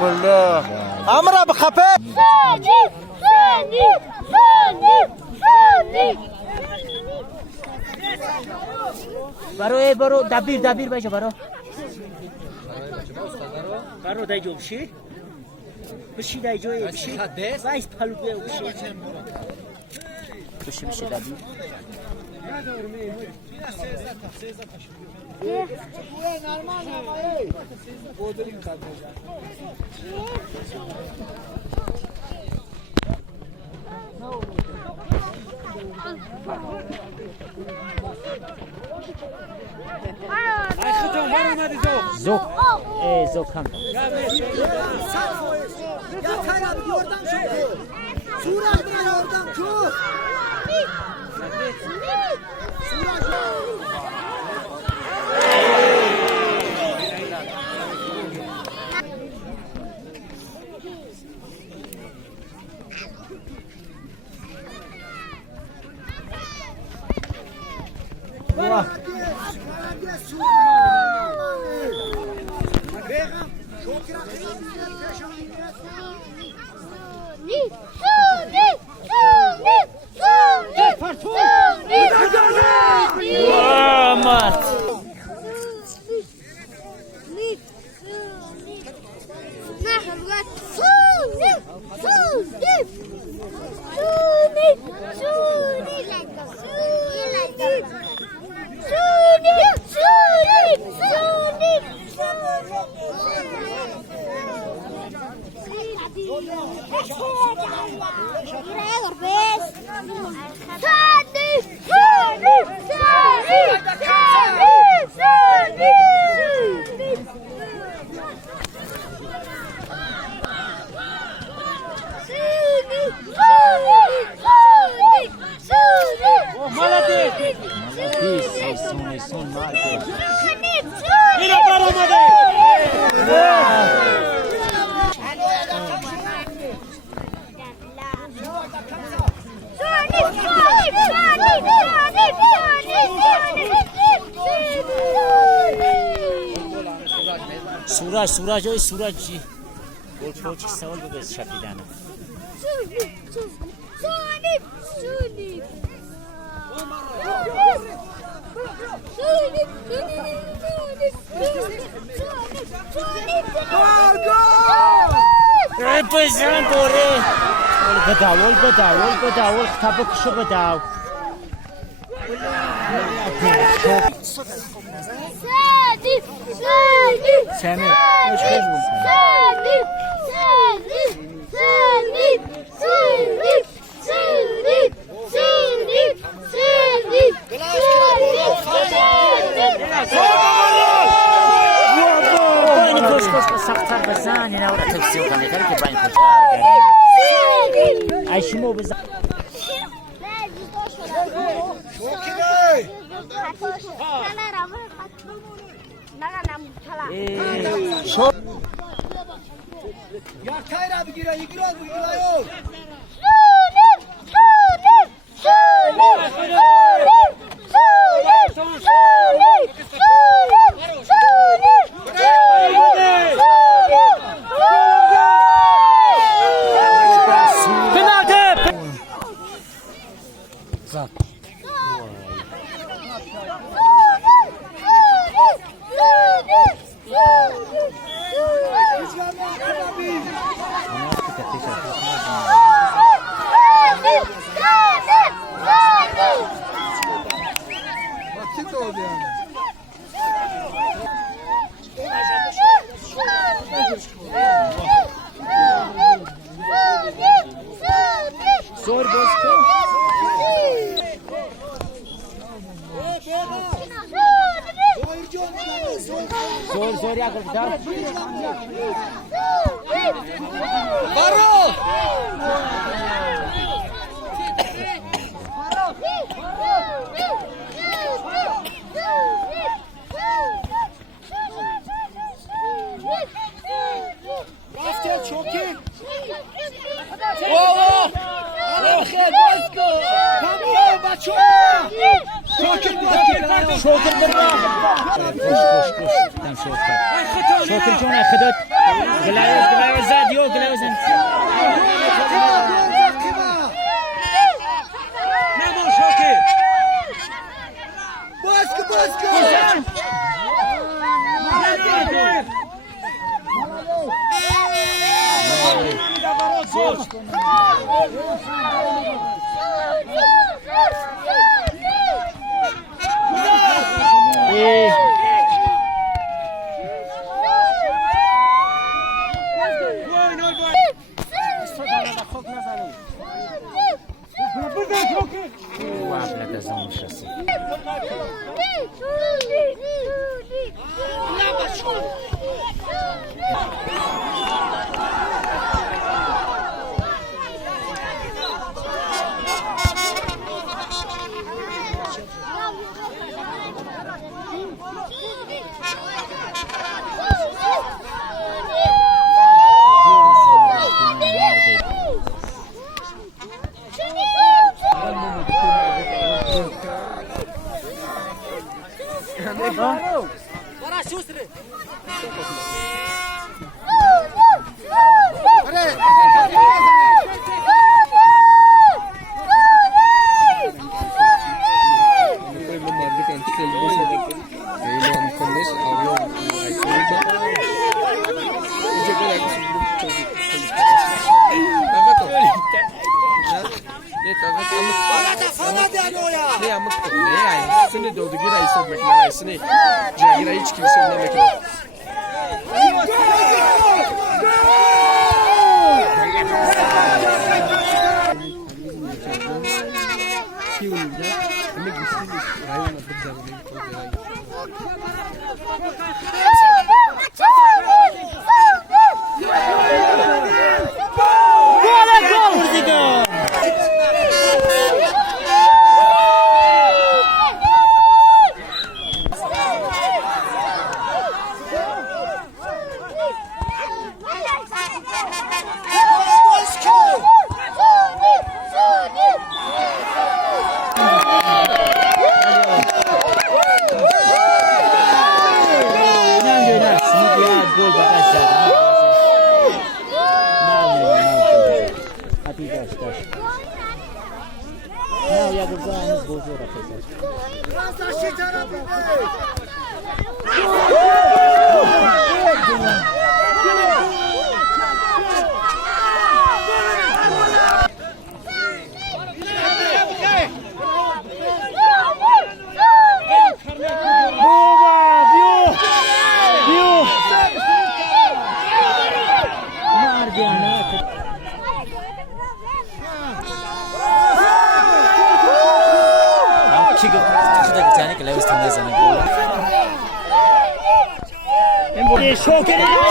بالله عمرها بخفاف برو دبیر باشه برو دای جو بشی دای جو بشی وایس پلو بشی دبیر زو کم Ya Kayra bir oradan çok. Sura bir oradan çok. Vah. सूरज जी कोच सवाल पे शकीदाना بداو خطابك شو بداو سامي ايش حجمه سختر بزن اینا رو تکسیو کنه که باین خوش ایشمو بزن Ya Kayra bir giriyor, yıkıyor bu yıkıyor. Vakit oldu yani. Zor bozkır. Zor ya kadar. Baro! Basket çok iyi. Bravo! Basket basket. Tamam, baço. Çok iyi basket. Çok iyi. Koş. میتم شوکر شوکر جون خدات گلای زد یو گلای زد نمون شوکر Başka.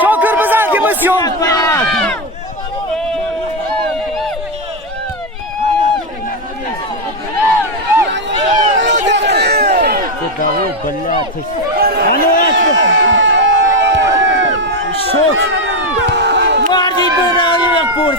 Şoker bızan ki misyon. داوود بلاتش انا اسف شوك ماردي براوي يقبر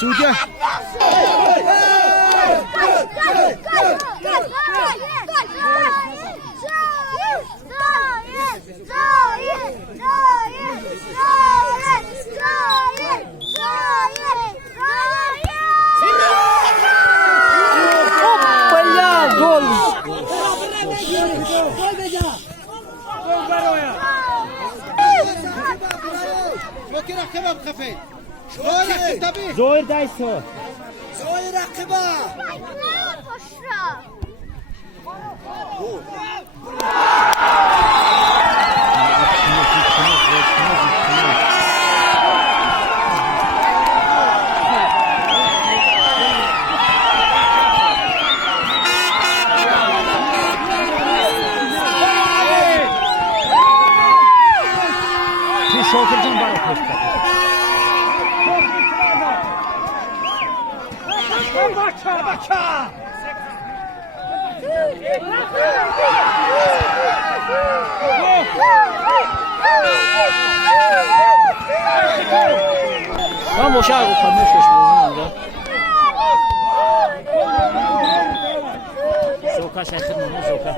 Судья. زوير دايسو زوير رقبة شوكر جنب Ben boşa utanmış yaşıyorum. Zoka şehrin onu zoka.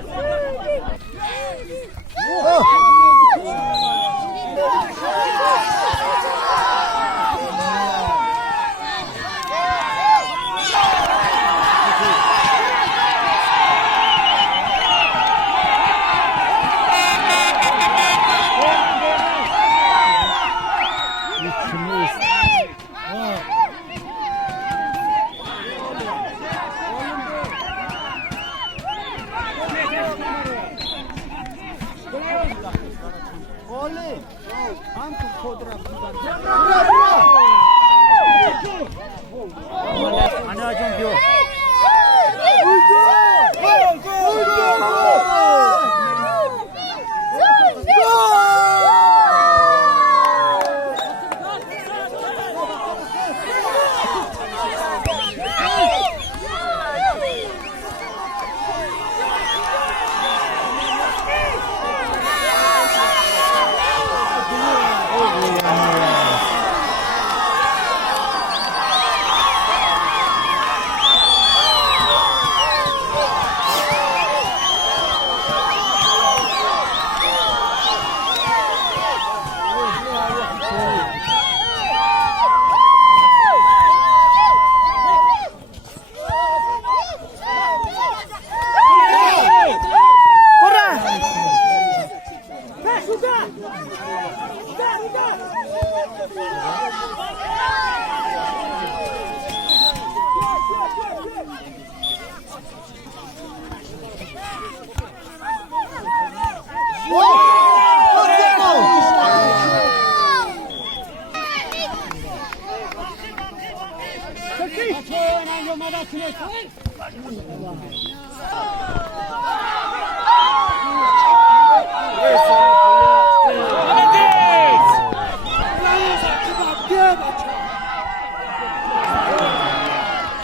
Ana acım diyor.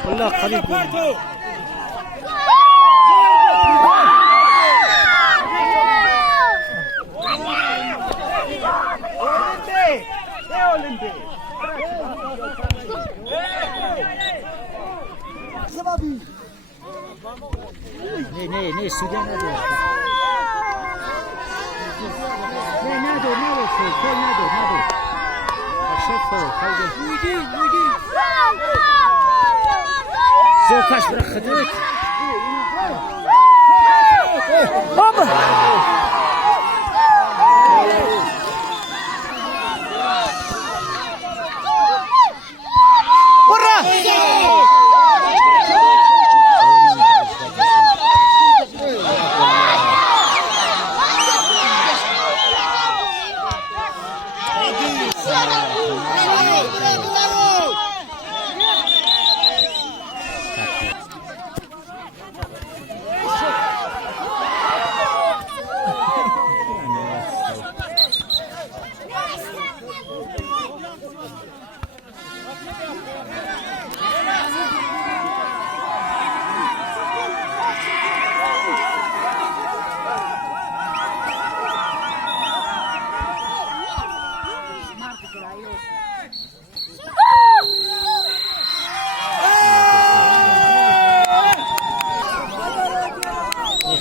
Allah kalip. Ne Sudan ne diyor? Ne diyor? Aşağı kaldı. Zokaş bıraktık. Baba.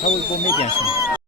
حاول بوم میگن